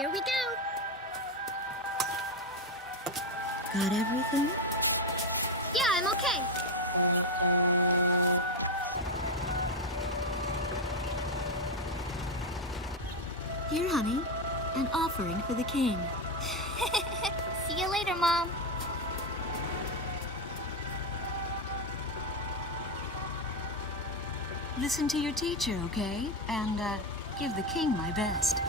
Here we go. Got everything? Yeah, I'm okay. Here, honey. An offering for the king. See you later, Mom. Listen to your teacher, okay? And, give the king my best.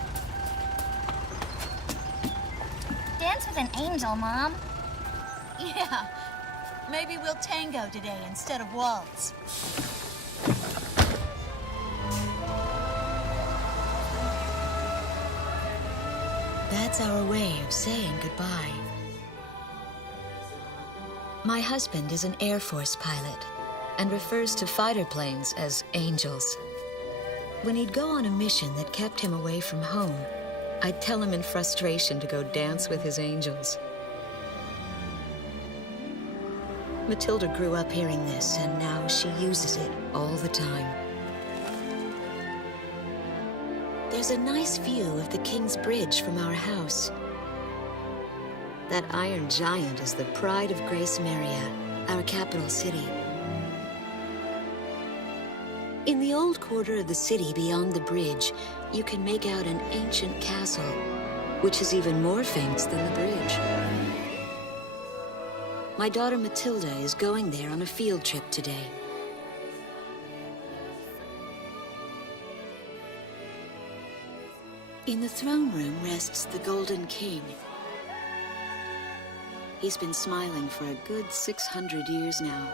Dance with an angel, Mom. Yeah. Maybe we'll tango today instead of waltz. That's our way of saying goodbye. My husband is an Air Force pilot and refers to fighter planes as angels. When he'd go on a mission that kept him away from home, I'd tell him in frustration to go dance with his angels. Matilda grew up hearing this, and now she uses it all the time. There's a nice view of the King's Bridge from our house. That iron giant is the pride of Gracemeria, our capital city. In the old quarter of the city beyond the bridge, you can make out an ancient castle, which is even more famous than the bridge. My daughter Matilda is going there on a field trip today. In the throne room rests the Golden King. He's been smiling for a good 600 years now.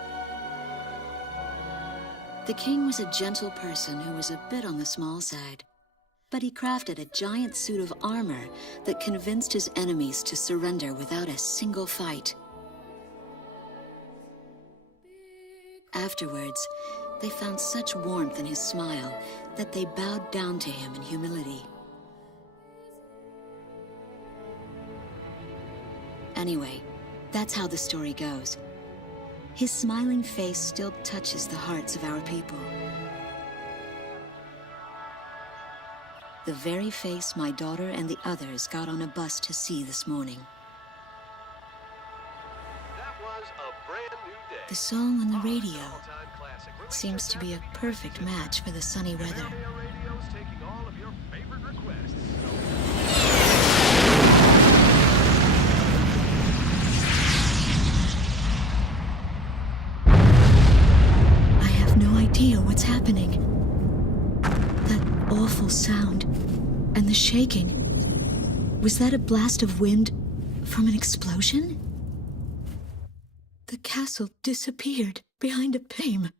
The king was a gentle person who was a bit on the small side, but he crafted a giant suit of armor that convinced his enemies to surrender without a single fight. Afterwards, they found such warmth in his smile that they bowed down to him in humility. Anyway, that's how the story goes. His smiling face still touches the hearts of our people. The very face my daughter and the others got on a bus to see this morning. That was a brand new day. The song on the radio seems to be a perfect match for the sunny weather. Gracemeria Radio's taking all of your favorite requests. I have no idea what's happening. That awful sound and the shaking. Was that a blast of wind from an explosion? The castle disappeared behind a beam.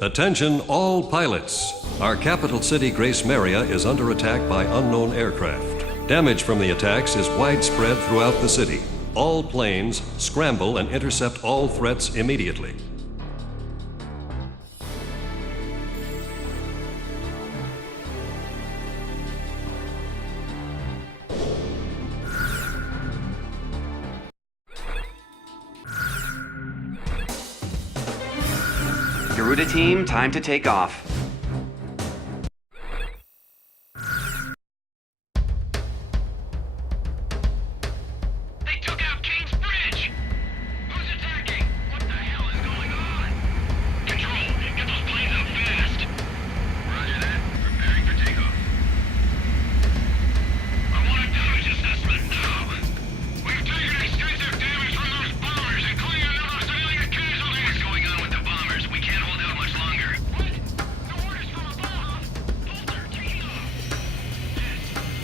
Attention all pilots. Our capital city Gracemeria is under attack by unknown aircraft. Damage from the attacks is widespread throughout the city. All planes scramble and intercept all threats immediately. Garuda team, time to take off. They took out King's Bridge! Who's attacking? What the hell is going on? Control, get those planes up fast! Roger that. Preparing for takeoff. I want a damage assessment now! We've taken extensive damage from those bombers, including a number of civilian casualties! What's going on with the bombers? We can't hold out much longer. What? No orders from above! Bolter, take it off! Yes,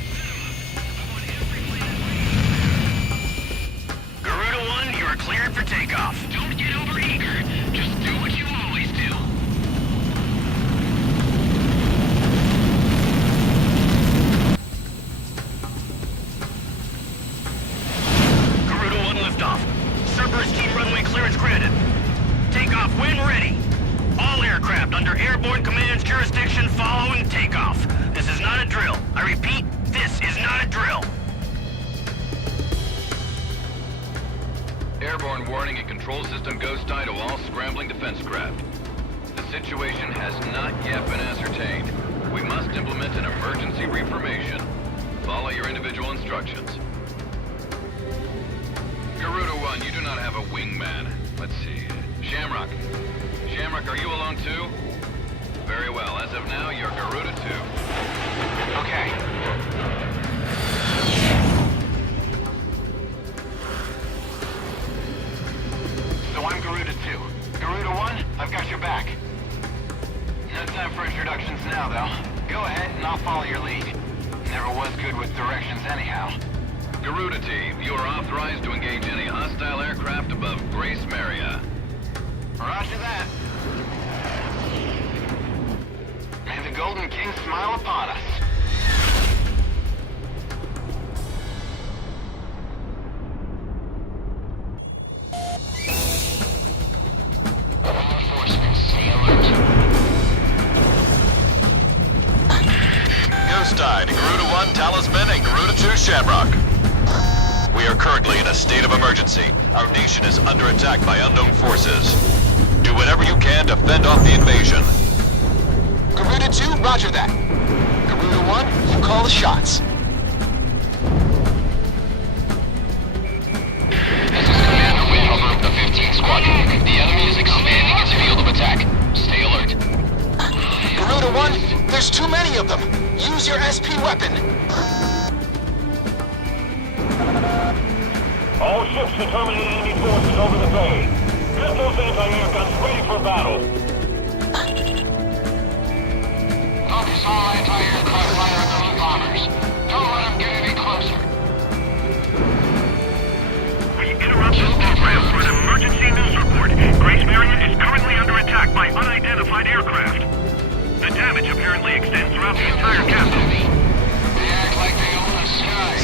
set 'em up. I want every plane Garuda 1, you are cleared for takeoff. Don't get overeager. Just do what you always do. Garuda 1 liftoff. Cerberus team runway clearance granted. Takeoff when ready. All aircraft under airborne command's jurisdiction following takeoff. This is not a drill. I repeat, this is not a drill. airborne warning and control system ghost eye to all scrambling defense craft. The situation has not yet been ascertained. We must implement an emergency reformation. Follow your individual instructions. Garuda 1, you do not have a wingman. Let's see. Shamrock. Shamrock, are you alone too? Very well. As of now, you're Garuda 2. Okay. So I'm Garuda 2. Garuda 1, I've got your back. No time for introductions now, though. Go ahead and I'll follow your lead. Never was good with directions anyhow. Garuda Team, you are authorized to engage any hostile aircraft above Gracemeria. Roger that. May the Golden King smile upon us. Reinforcements, stay alert. Ghost Eye to Garuda 1 Talisman and Garuda 2 Shamrock. We are currently in a state of emergency. Our nation is under attack by unknown forces. Do whatever you can to fend off the invasion. Garuda 2, roger that. Garuda 1, you call the shots. This is Commander Windhover of the 15th Squadron. The enemy is expanding its field of attack. Stay alert. Garuda 1, there's too many of them. Use your SP weapon. All ships to terminate enemy forces over the bay. Get those anti-air guns ready for battle. Focus all anti-aircraft fire on those bombers. Don't let them get any closer. We interrupt this program for an emergency news report. Gracemeria is currently under attack by unidentified aircraft. The damage apparently extends throughout the entire capital. They act like they own the sky.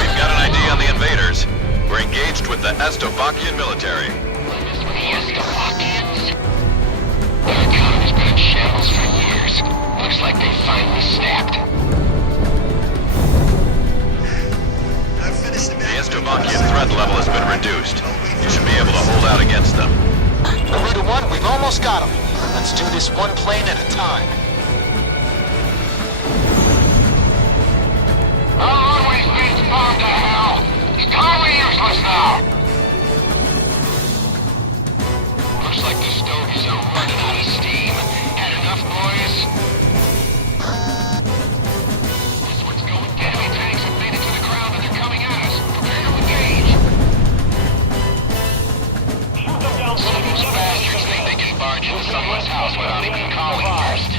We've got an ID on the invaders. We're engaged with the Estovakian military. The Estovakians? Their economy's been in shambles for years. Looks like they finally snapped. The Estovakian threat level has been reduced. You should be able to hold out against them. Garuda 1, we've almost got them. Let's do this one plane at a time. Our runway's being bombed to hell. It's totally useless now. Looks like the stogies are running out of steam. Had enough, boys? This one's going down. Enemy tanks have made it to the ground and they're coming at us. Prepare to engage. Shoot them down Some of those bastards think they can barge into someone's house without even calling first.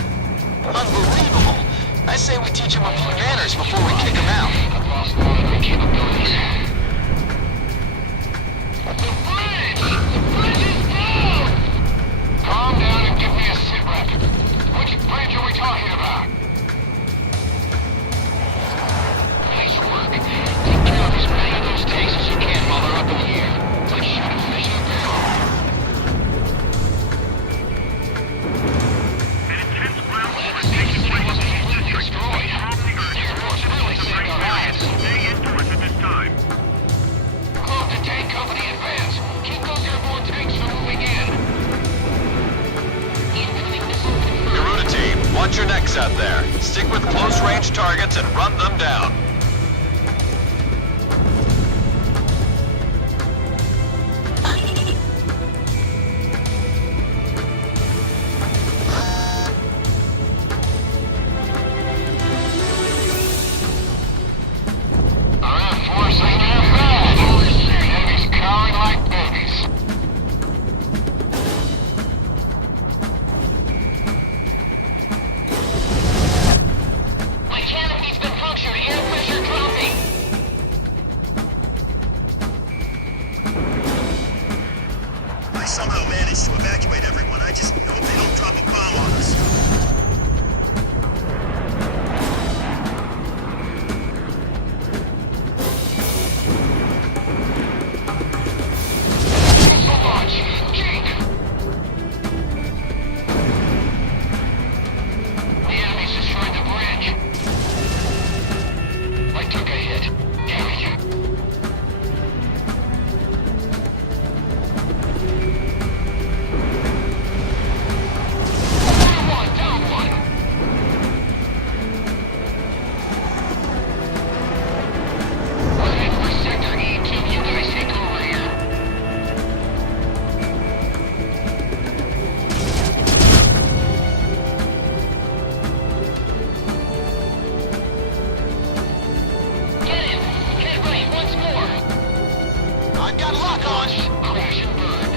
I've got lock on! Crash and burn.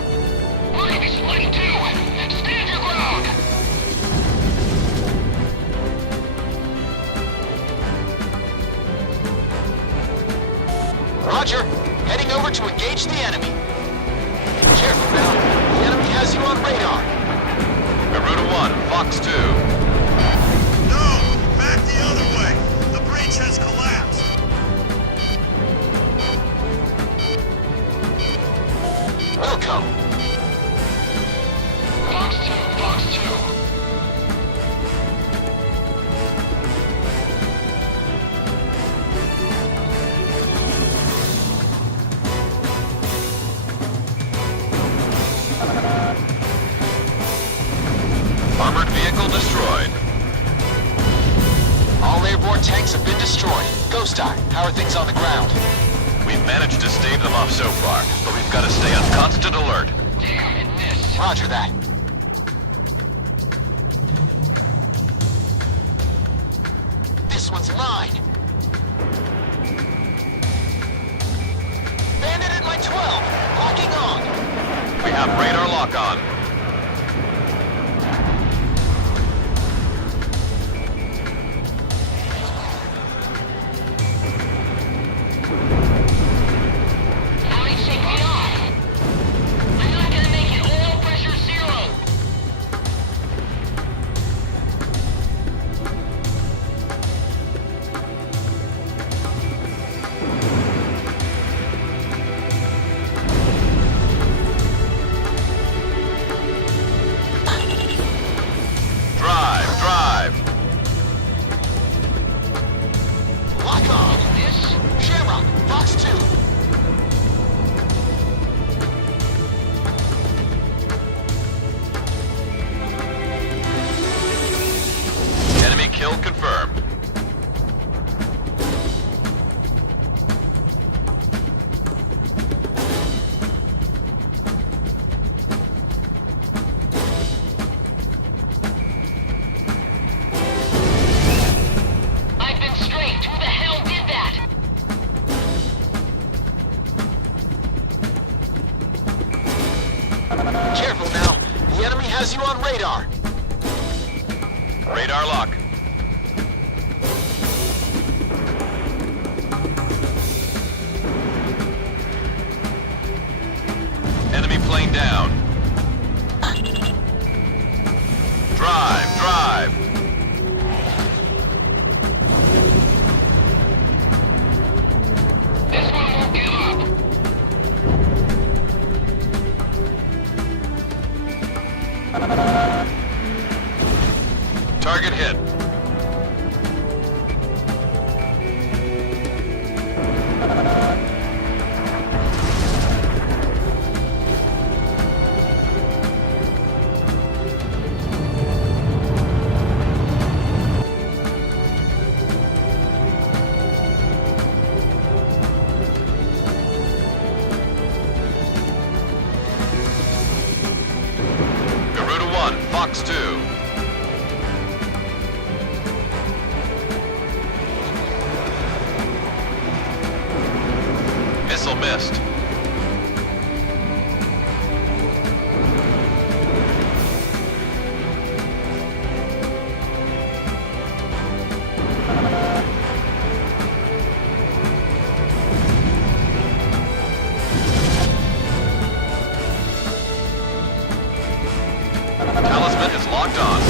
We're gonna be split in two! Stand your ground! Roger. Heading over to engage the enemy. Careful now. The enemy has you on radar. Garuda 1, Fox 2. No! Back the other way! The breach has collapsed! Wilco. Fox 2, Fox 2. Armored vehicle destroyed. All airborne tanks have been destroyed. Ghost Eye, how are things on the ground? We've managed to stave them off so far, but we've got to stay on constant alert. Damn, it missed. Roger that. This one's mine. Bandit at my 12. Locking on. We have radar lock on. Alright, shake me off. I'm not gonna make it. Oil pressure 0. Drive, drive. Lock on. This? Shamrock, Fox 2. Enemy kill confirmed. I've been strafed. Who the hell did that? Careful now. The enemy has you on radar. Radar lock. Enemy plane down. Drive, drive. This one won't give up. Target hit. Garuda 1, Fox 2. Missile missed. Talisman is locked on.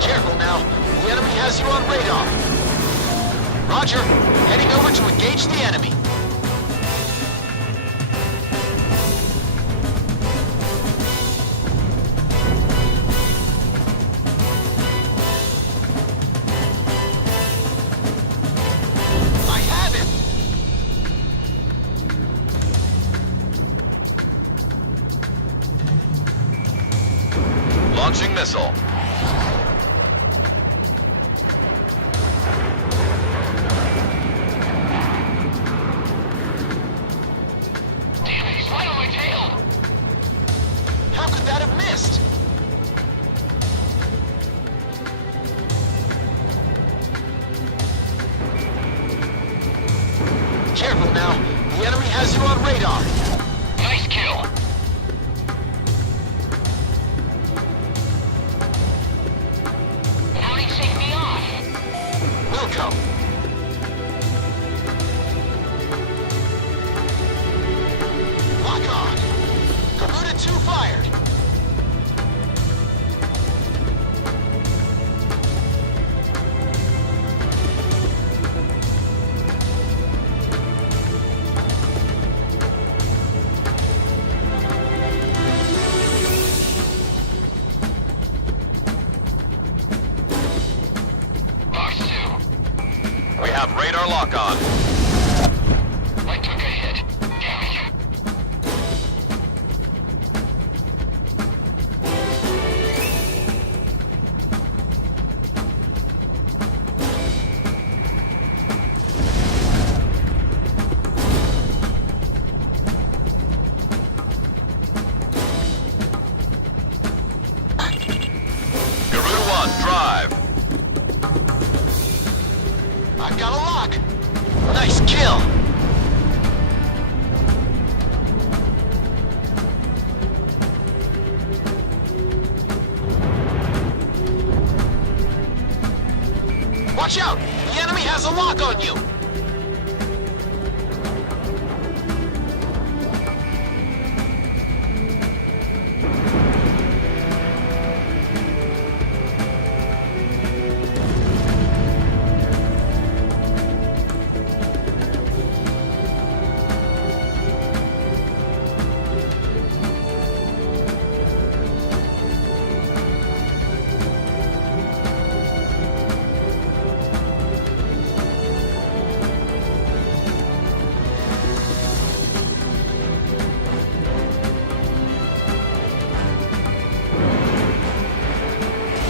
Careful now. The enemy has you on radar. Roger. Heading over to engage the enemy. I have him. Launching missile. Damn it, he's right on my tail. How could that have missed? Careful now. The enemy has you on radar. Nice kill. How'd he take me off? Wilco. Lock on. Garuda 2 fired. Box 2. We have radar lock on. I took a hit. Damn it. Garuda 1, drive. I've got a lock. Nice kill. Watch out! The enemy has a lock on you!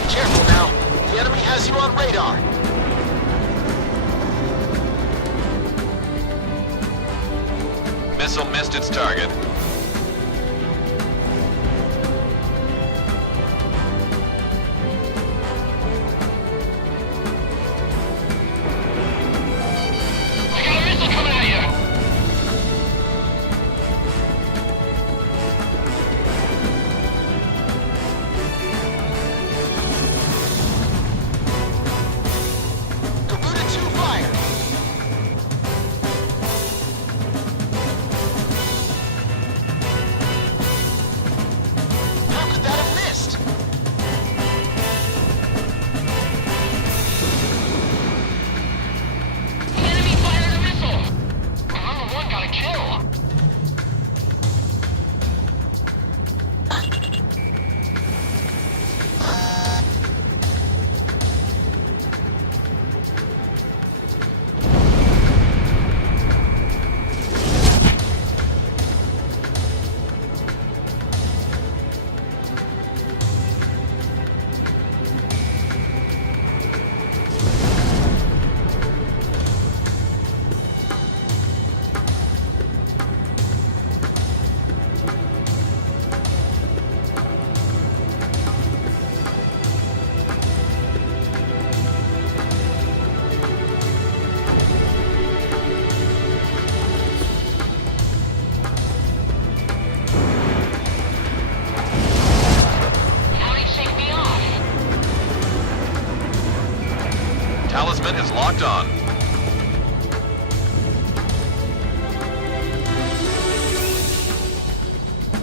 Careful now. The enemy has you on radar. Missile missed its target. I got a missile coming at you. Garuda 2 fired. How could that have missed? The enemy fired a missile. Garuda 1 got a kill. How'd he take me off? Talisman is locked on.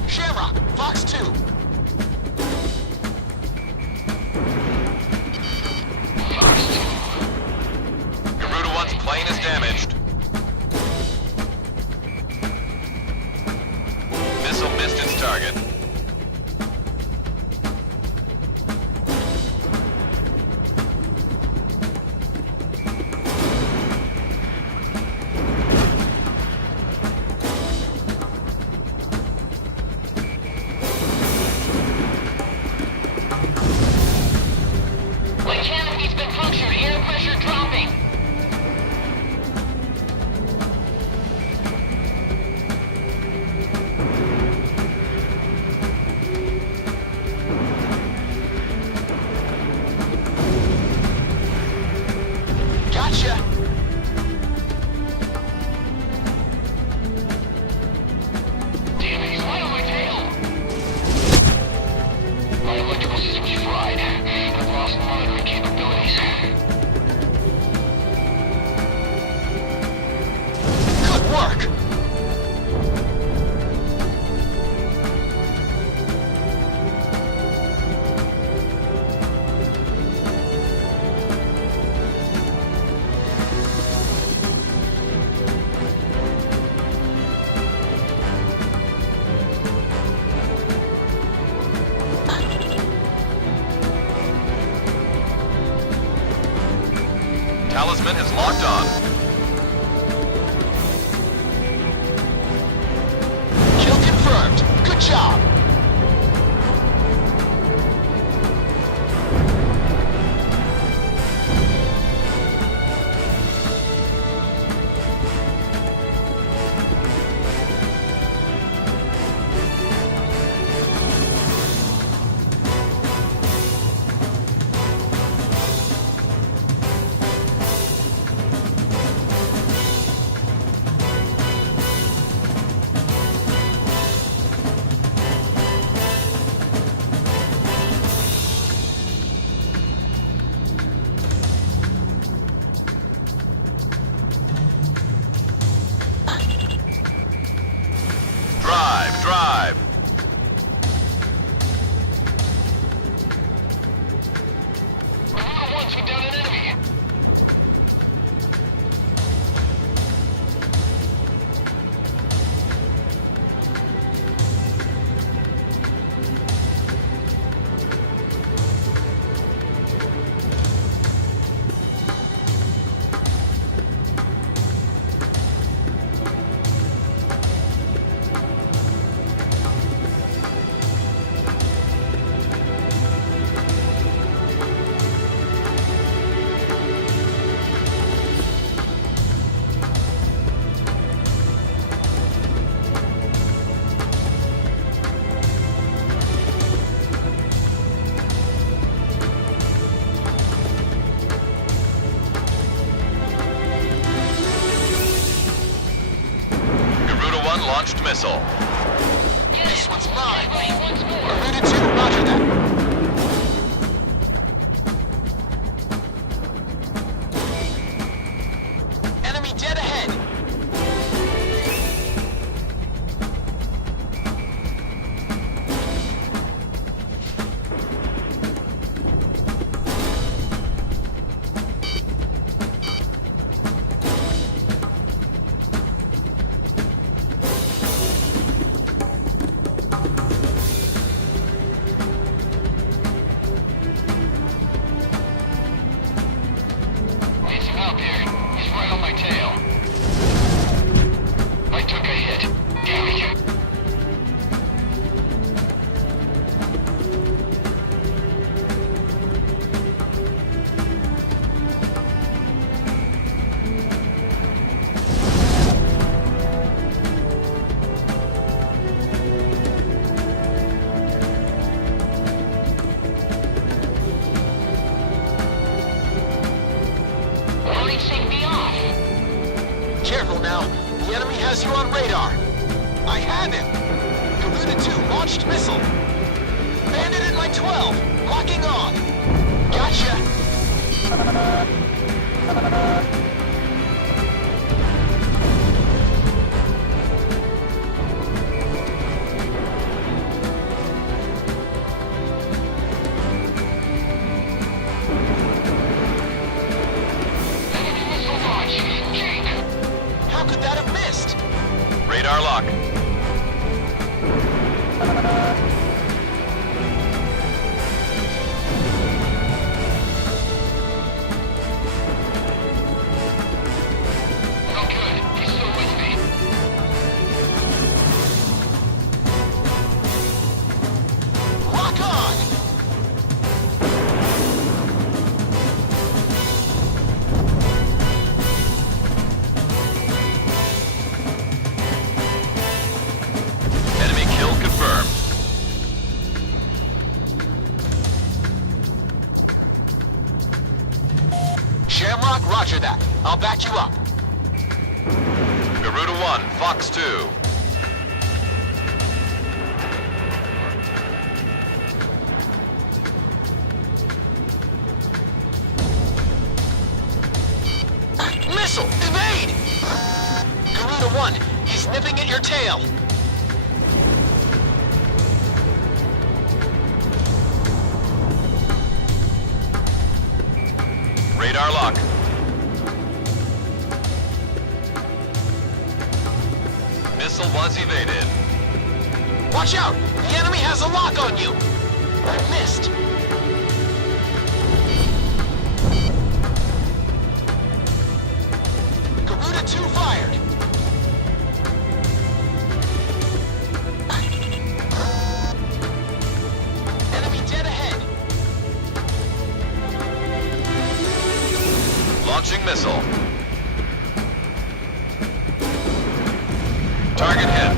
Shamrock, Fox 2. Fox 2. Garuda 1's plane is damaged. Missile missed its target. equipment is locked on. Kill confirmed. Good job. Drive! Garuda 1 took down an enemy. Garuda 1 launched missile. This one's mine. Garuda 2, roger that. Enemy dead ahead. He's out there. He's right on my tail. I took a hit. Damn it. Why did he shake me off? Careful now. The enemy has you on radar. I have him. Garuda 2 launched missile. Bandit at my 12. Locking on. Gotcha. Enemy missile launch. Jake. How could that have missed? Radar lock. No good. He's still with me. Lock on. Enemy kill confirmed. Shamrock, roger that. I'll back you up. Garuda 1, Fox 2. Missile! Evade! Garuda 1, he's nipping at your tail. Radar lock. Missile was evaded. Watch out! The enemy has a lock on you! I missed. Garuda 2 fired! Enemy dead ahead! Launching missile. Target hit.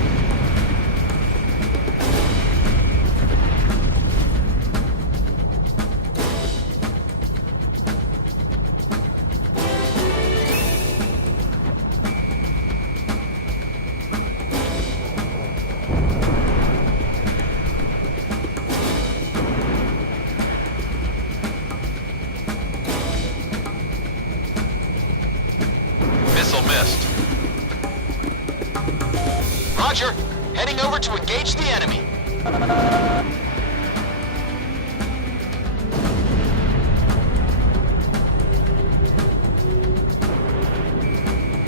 Missile missed. Roger. Heading over to engage the enemy.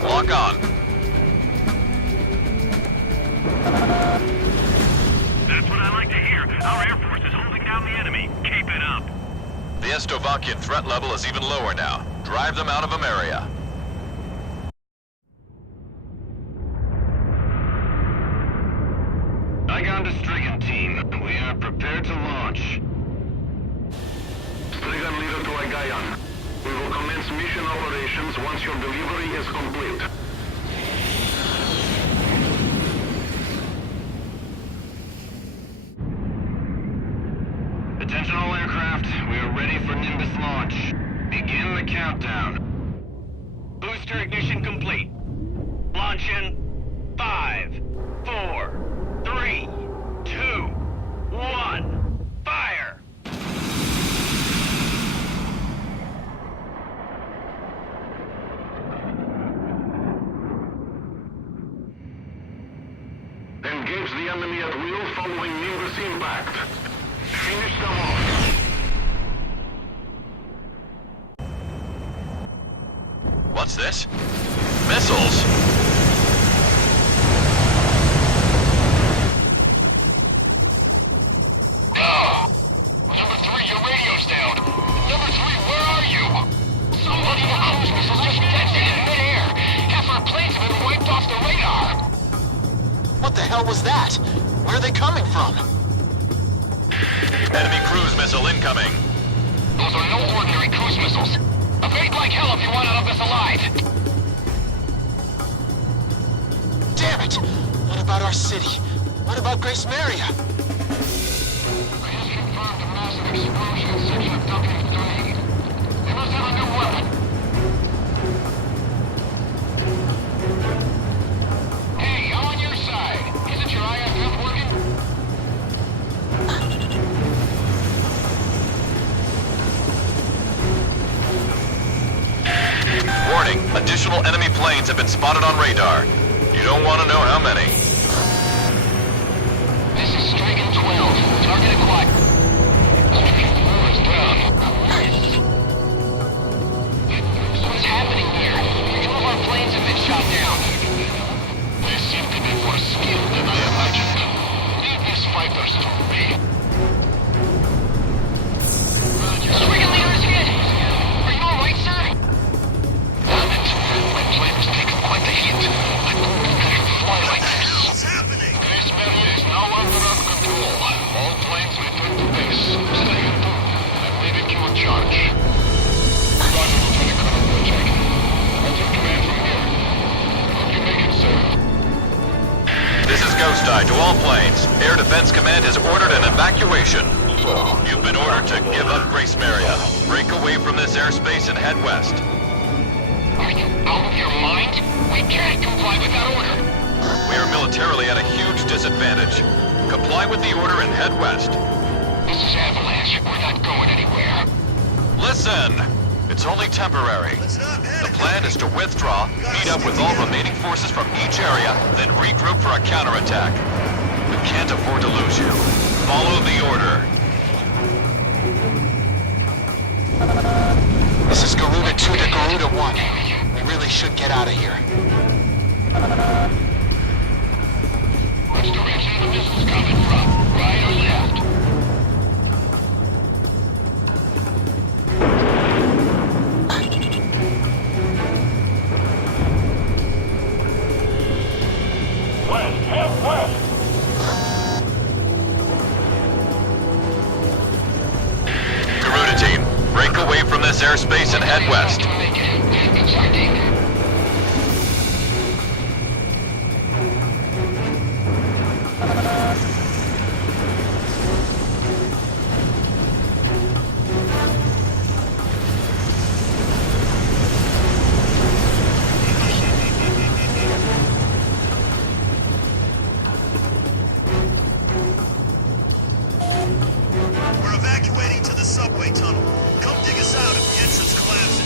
Lock on. That's what I like to hear. Our Air Force is holding down the enemy. Keep it up. The Estovakian threat level is even lower now. Drive them out of Ameria. Igon to Strigan team. We are prepared to launch. Strigan leader to Igayan. We will commence mission operations once your delivery is complete. Attention all aircraft. We are ready for Nimbus launch. Begin the countdown. Booster ignition complete. Launch in 5, 4, 3, 2, 1. Fire! Engage the enemy at will following Nimbus impact. Finish them off. What's this? Missiles! Number 3, your radio's down. Number 3, where are you? Somebody in a cruise missile just detonated in midair. Half our planes have been wiped off the radar. What the hell was that? Where are they coming from? Enemy cruise missile incoming. Those are no ordinary cruise missiles. Evade like hell if you want out of this alive. Damn it! What about our city? What about Gracemeria? I just confirmed a massive explosion in section of W3. They must have a new weapon. Hey, I'm on your side. Isn't your IFF working? Warning, additional enemy planes have been spotted on radar. You don't want to know how many. This is Strigan 12. Target acquired. Strigan 4 is down. What's happening here? Two of our planes have been shot down. They seem to be more skilled than I imagined. Leave these fighters to me. Strigan leader is hit! Are you alright, sir? Damn it. My plane was taking quite the hit. I couldn't make it fly like this. Gracemeria is now under our control. All planes return to base. Strigan 2, I'm leaving you in charge. Roger, Lieutenant Colonel Belichick. I'll take command from here. Hope you make it, sir. This is Ghost Eye to all planes. Air Defense Command has ordered an evacuation. You've been ordered to give up Gracemeria. Break away from this airspace and head west. Are you out of your mind? We can't comply with that order. We are militarily at a huge disadvantage. Comply with the order and head west. This is Avalanche. We're not going anywhere. Listen! It's only temporary. The plan is to withdraw, meet up with all remaining forces from each area, then regroup for a counterattack. We can't afford to lose you. Follow the order. This is Garuda 2 to Garuda 1. We really should get out of here. Which direction are the missiles coming from? Right or left? airspace and head west. We're evacuating to the subway tunnel. Come dig us out if the entrance collapses.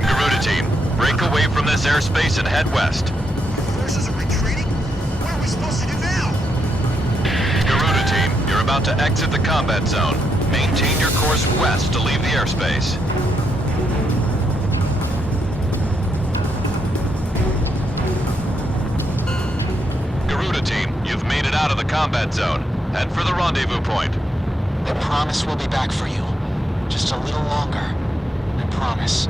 Garuda team, break away from this airspace and head west. Our forces are retreating? What are we supposed to do now? Garuda team, you're about to exit the combat zone. Maintain your course west to leave the airspace. Garuda team, you've made it out of the combat zone. Head for the rendezvous point. I promise we'll be back for you. Just a little longer. I promise.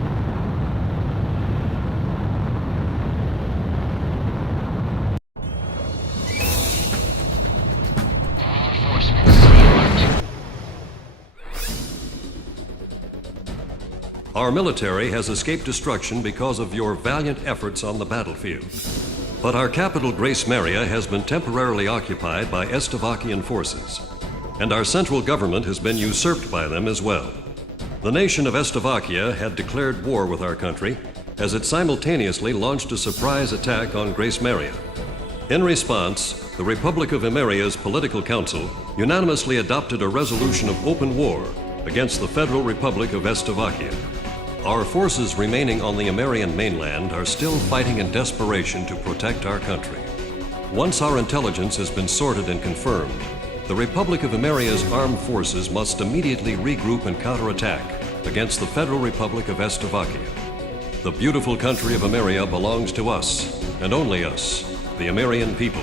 Our military has escaped destruction because of your valiant efforts on the battlefield. But our capital, Gracemeria, has been temporarily occupied by Estevakian forces, and our central government has been usurped by them as well. The nation of Estevakia had declared war with our country as it simultaneously launched a surprise attack on Gracemeria. In response, the Republic of Emeria's Political Council unanimously adopted a resolution of open war against the Federal Republic of Estevakia. Our forces remaining on the Emerian mainland are still fighting in desperation to protect our country. Once our intelligence has been sorted and confirmed, the Republic of Emeria's armed forces must immediately regroup and counterattack against the Federal Republic of Estevakia. The beautiful country of Emeria belongs to us, and only us, the Emerian people.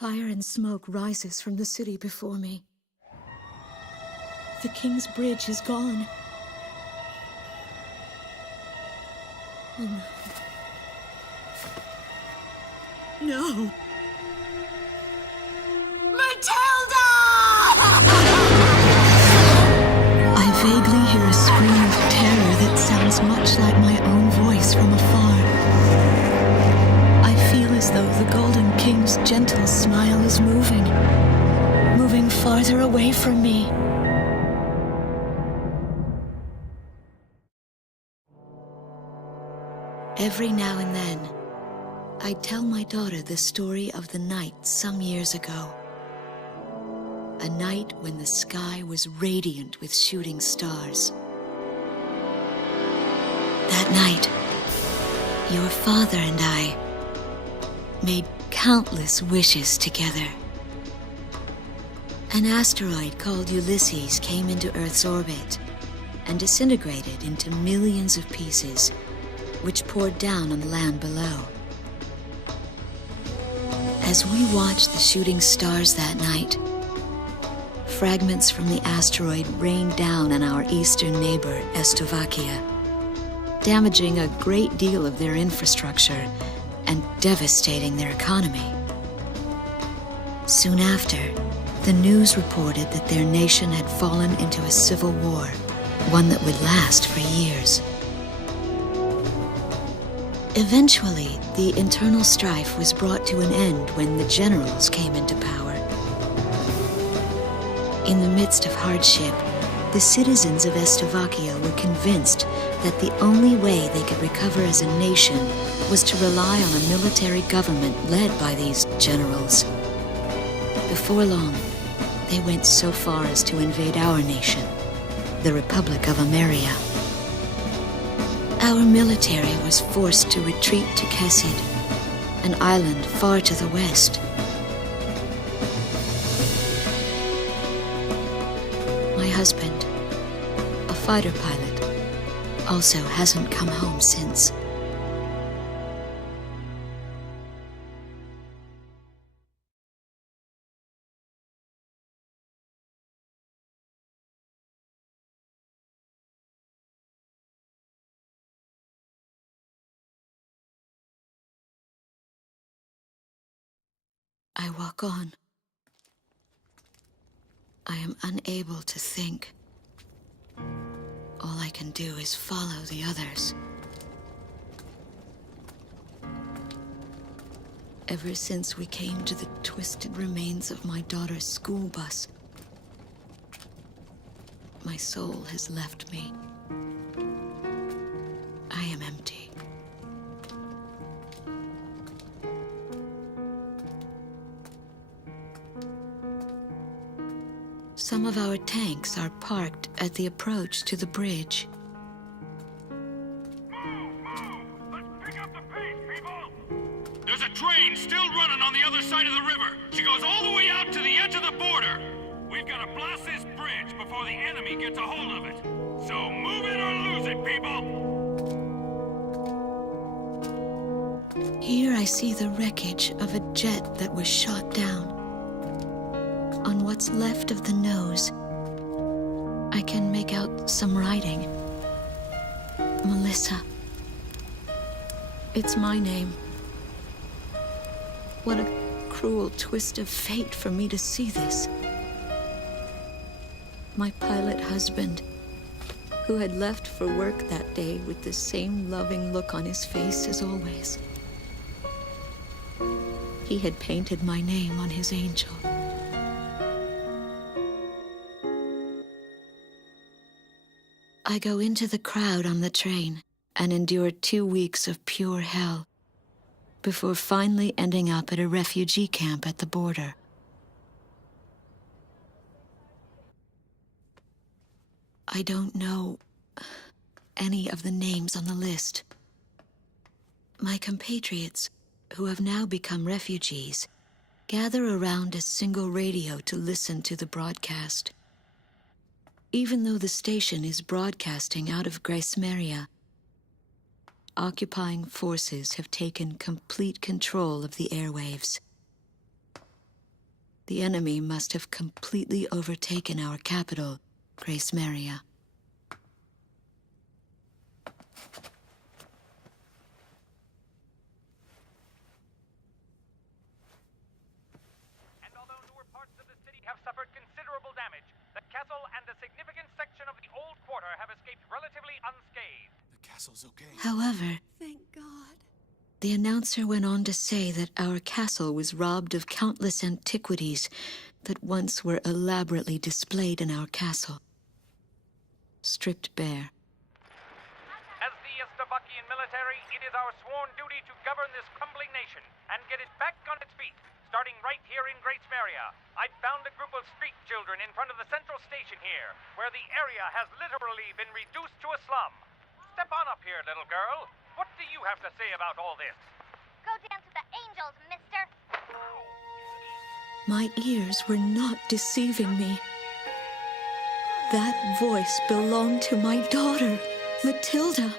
Fire and smoke rises from the city before me. The King's Bridge is gone. Oh no. No! Matilda! I vaguely hear a scream of terror that sounds much like my own voice from afar. I feel as though the Golden King's gentle smile is moving farther away from me. Every now and then, I tell my daughter the story of the night some years ago. A night when the sky was radiant with shooting stars. That night, your father and I made countless wishes together. An asteroid called Ulysses came into Earth's orbit and disintegrated into millions of pieces, which poured down on the land below. As we watched the shooting stars that night, fragments from the asteroid rained down on our eastern neighbor, Estovakia, damaging a great deal of their infrastructure and devastating their economy. Soon after, the news reported that their nation had fallen into a civil war, one that would last for years. Eventually, the internal strife was brought to an end when the generals came into power. In the midst of hardship, the citizens of Estovakia were convinced that the only way they could recover as a nation was to rely on a military government led by these generals. Before long, they went so far as to invade our nation, the Republic of Ameria. Our military was forced to retreat to Kesid, an island far to the west. My husband, a fighter pilot, also hasn't come home since. I walk on. I am unable to think. All I can do is follow the others. Ever since we came to the twisted remains of my daughter's school bus, my soul has left me. I am empty. Some of our tanks are parked at the approach to the bridge. Let's pick up the pace, people! There's a train still running on the other side of the river. She goes all the way out to the edge of the border. We've got to blast this bridge before the enemy gets a hold of it. So move it or lose it, people! Here I see the wreckage of a jet that was shot down. On what's left of the nose, I can make out some writing. Melissa. It's my name. What a cruel twist of fate for me to see this. My pilot husband, who had left for work that day with the same loving look on his face as always. He had painted my name on his angel. I go into the crowd on the train and endure 2 weeks of pure hell before finally ending up at a refugee camp at the border. I don't know any of the names on the list. My compatriots, who have now become refugees, gather around a single radio to listen to the broadcast. Even though the station is broadcasting out of Gracemeria, occupying forces have taken complete control of the airwaves. The enemy must have completely overtaken our capital, Gracemeria. And although newer parts of the city have suffered considerable damage, the castle and a significant section of the old quarter have escaped relatively unscathed. The castle's okay. However, Thank God. the announcer went on to say that our castle was robbed of countless antiquities that once were elaborately displayed in our castle. Stripped bare. As the Estabakian military, it is our sworn duty to govern this crumbling nation and get it back on its feet, starting right here in Gracemeria. I found a group of street children in front of the central station here, where the area has literally been reduced to a slum. Step on up here, little girl. What do you have to say about all this? Go dance with the angels, mister. My ears were not deceiving me. That voice belonged to my daughter, Matilda.